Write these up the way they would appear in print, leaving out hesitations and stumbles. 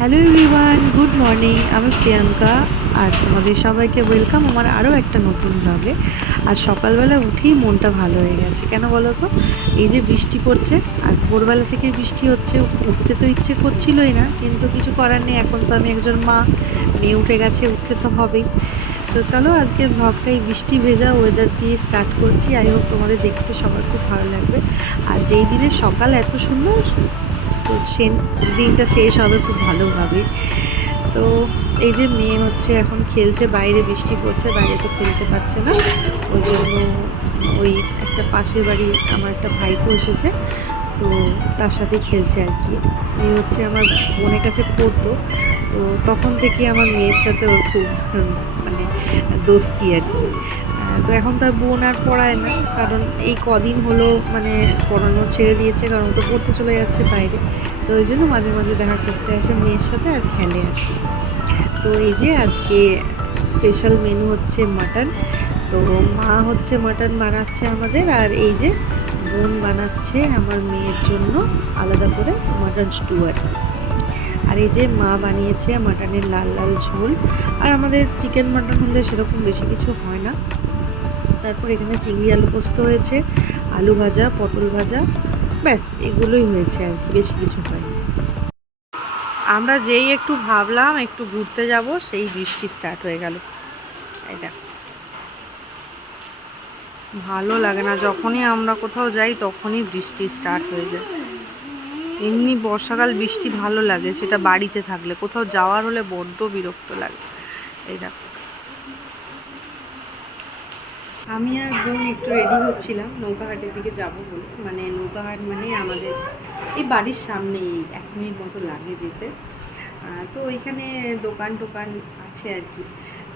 Hello everyone, good morning. আমি প্রিয়াঙ্কা আর তোমাদের সবাইকে ওয়েলকাম আমার আরও একটা নতুন ব্লগে। আজ সকালবেলা উঠেই মনটা ভালো হয়ে গেছে। কেন বলো তো? এই যে বৃষ্টি পড়ছে আর ভোরবেলা থেকে বৃষ্টি হচ্ছে, উঠতে তো ইচ্ছে করছিলই না, কিন্তু কিছু করার নেই। এখন তো আমি একজন মা, মেয়ে উঠে গেছে, উঠতে তো হবেই। তো চলো আজকের ব্লগটা এই বৃষ্টি ভেজা ওয়েদার দিয়ে স্টার্ট করছি। আই হোপ তোমাদের দেখতে সবার খুব ভালো লাগবে। আর যেই দিনের সকাল এত সুন্দর, তো সে দিনটা শেষ হবে খুব ভালোভাবে। তো এই যে মেয়ে হচ্ছে এখন খেলছে, বাইরে বৃষ্টি পড়ছে, বাইরে তো খেলতে পারছে না। ওই জন্য ওই একটা পাশের বাড়ি আমার একটা ভাইপো এসেছে, তো তার সাথে খেলছে আর কি। মেয়ে হচ্ছে আমার বোনের কাছে পড়তো, তো তখন থেকে আমার মেয়ের সাথে ওর খুব মানে দোস্তি আর কি। তো এখন তার বোন আর পড়ায় না, কারণ এই কদিন হলো মানে পড়ানো ছেড়ে দিয়েছে, কারণ ও তো পড়তে চলে যাচ্ছে বাইরে। তো ওই জন্য মাঝে মাঝে দেখা করতে আসে মেয়ের সাথে আর খেলে আর কি। তো এই যে আজকে স্পেশাল মেনু হচ্ছে মাটন। তো মা হচ্ছে মাটন বানাচ্ছে আমাদের, আর এই যে বোন বানাচ্ছে আমার মেয়ের জন্য আলাদা করে মাটন স্টু আর কি। আর এই যে মা বানিয়েছে মাটনের লাল লাল ঝোল। আর আমাদের চিকেন মাটন হলে সেরকম বেশি কিছু হয় না। তারপর এখানে চিংড়ি আলু পোস্ত হয়েছে, আলু ভাজা, পটল ভাজা, ব্যাস এগুলোই হয়েছে আর কি, বেশি কিছু হয়নি। আমরা যেই একটু ভাবলাম একটু ঘুরতে যাব, সেই বৃষ্টি স্টার্ট হয়ে গেল। এটা ভালো লাগে না, যখনই আমরা কোথাও যাই তখনই বৃষ্টি স্টার্ট হয়ে যায়। এমনি বর্ষাকাল বৃষ্টি ভালো লাগে, সেটা বাড়িতে থাকলে, কোথাও যাওয়ার হলে বড্ড বিরক্ত লাগে। এই দেখো, আমি আর বোন একটু রেডি হচ্ছিলাম নৌকাহাটের দিকে যাব বলে। মানে নৌকাহাট মানে আমাদের এই বাড়ির সামনেই, 1 মিনিট মতো লাগে যেতে। তো ওইখানে দোকান টোকান আছে আর কি।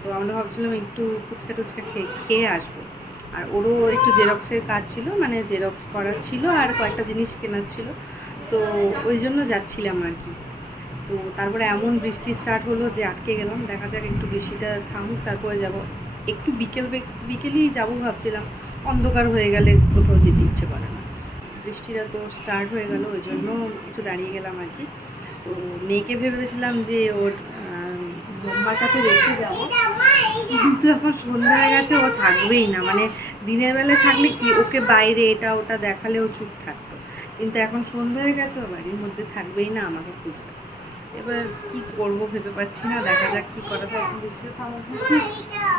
তো আমরা ভাবছিলাম একটু ফুচকা টুচকা খেয়ে আসবো। আর ওরও একটু জেরক্সের কাজ ছিল, মানে জেরক্স করার ছিল আর কয়েকটা জিনিস কেনার ছিল। তো ওই জন্য যাচ্ছিলাম আর কি। তো তারপরে এমন বৃষ্টি স্টার্ট হলো যে আটকে গেলাম। দেখা যাক একটু বৃষ্টিটা থামুক, তারপরে যাব। একটু বিকেলেই যাবো ভাবছিলাম, অন্ধকার হয়ে গেলে কোথাও যেতে ইচ্ছে করে না। বৃষ্টিটা তো স্টার্ট হয়ে গেল, ওই জন্য একটু দাঁড়িয়ে গেলাম আর কি। তো মেয়েকে ভেবেছিলাম যে ওর বোম্বার কাছে রেখে যাবো, কিন্তু এখন সন্ধ্যা হয়ে গেছে, ও থাকবেই না। মানে দিনের বেলায় থাকলে কি ওকে বাইরে এটা ওটা দেখালেও চুপ থাকতো, কিন্তু এখন সন্ধ্যা হয়ে গেছে, ও বাড়ির মধ্যে থাকবেই না, আমাকে খুঁজবে। এবার কি করব ভেবে পাচ্ছি না, দেখা যাক কি করা যায়।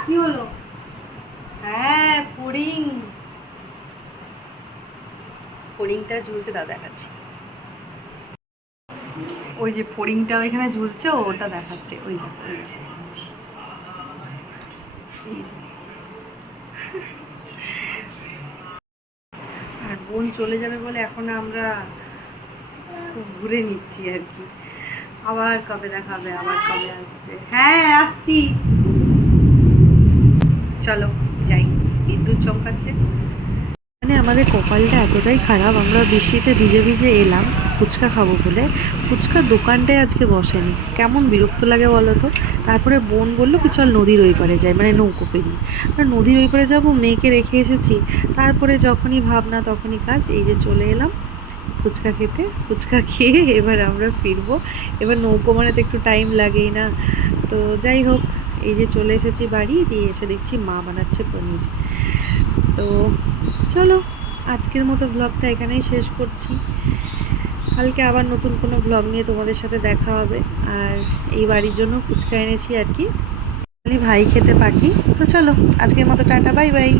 কি হলো? হ্যাঁ, ফড়িংটা ঝুলছে, দাদা দেখাচ্ছি। ওই যে ফড়িংটা ওইখানে ঝুলছে, ওটা দেখাচ্ছে, ওই দেখো, এই যে। আর বোন চলে যাবে বলে এখন আমরা খুব ঘুরে নিচ্ছি আর কি। আবার কবে দেখাবে, আবার কবে আসবে। হ্যাঁ আসছি, চলো যাই, বিদ্যুৎ চমকাচ্ছে। মানে আমাদের কপালটা এতটাই খারাপ, আমরা বৃষ্টিতে ভিজে ভিজে এলাম ফুচকা খাবো বলে, ফুচকার দোকানটায় আজকে বসেনি। কেমন বিরক্ত লাগে বলো তো। তারপরে বোন বললো কি চল নদীর ওই পারে যাই, মানে নৌকো পেরিয়ে। আর নদীর ওই পারে যাবো, মেয়েকে রেখে এসেছি। তারপরে যখনই ভাবনা তখনই কাজ, এই যে চলে এলাম ফুচকা খেতে। ফুচকা খেয়ে এবার আমরা ফিরবো। এবার নৌকো মানে তো একটু টাইম লাগেই না। তো যাই হোক, এই যে চলে এসেছি বাড়ি, দিয়ে এসে দেখছি মা বানাচ্ছে পনির। তো চলো আজকের মতো ব্লগটা এখানেই শেষ করছি। কালকে আবার নতুন কোনো ব্লগ নিয়ে তোমাদের সাথে দেখা হবে। আর এই বাড়ির জন্য ফুচকা এনেছি আর কি, ভাই খেতে পাকি। তো চলো আজকের মতো টাটা, বাই বাই।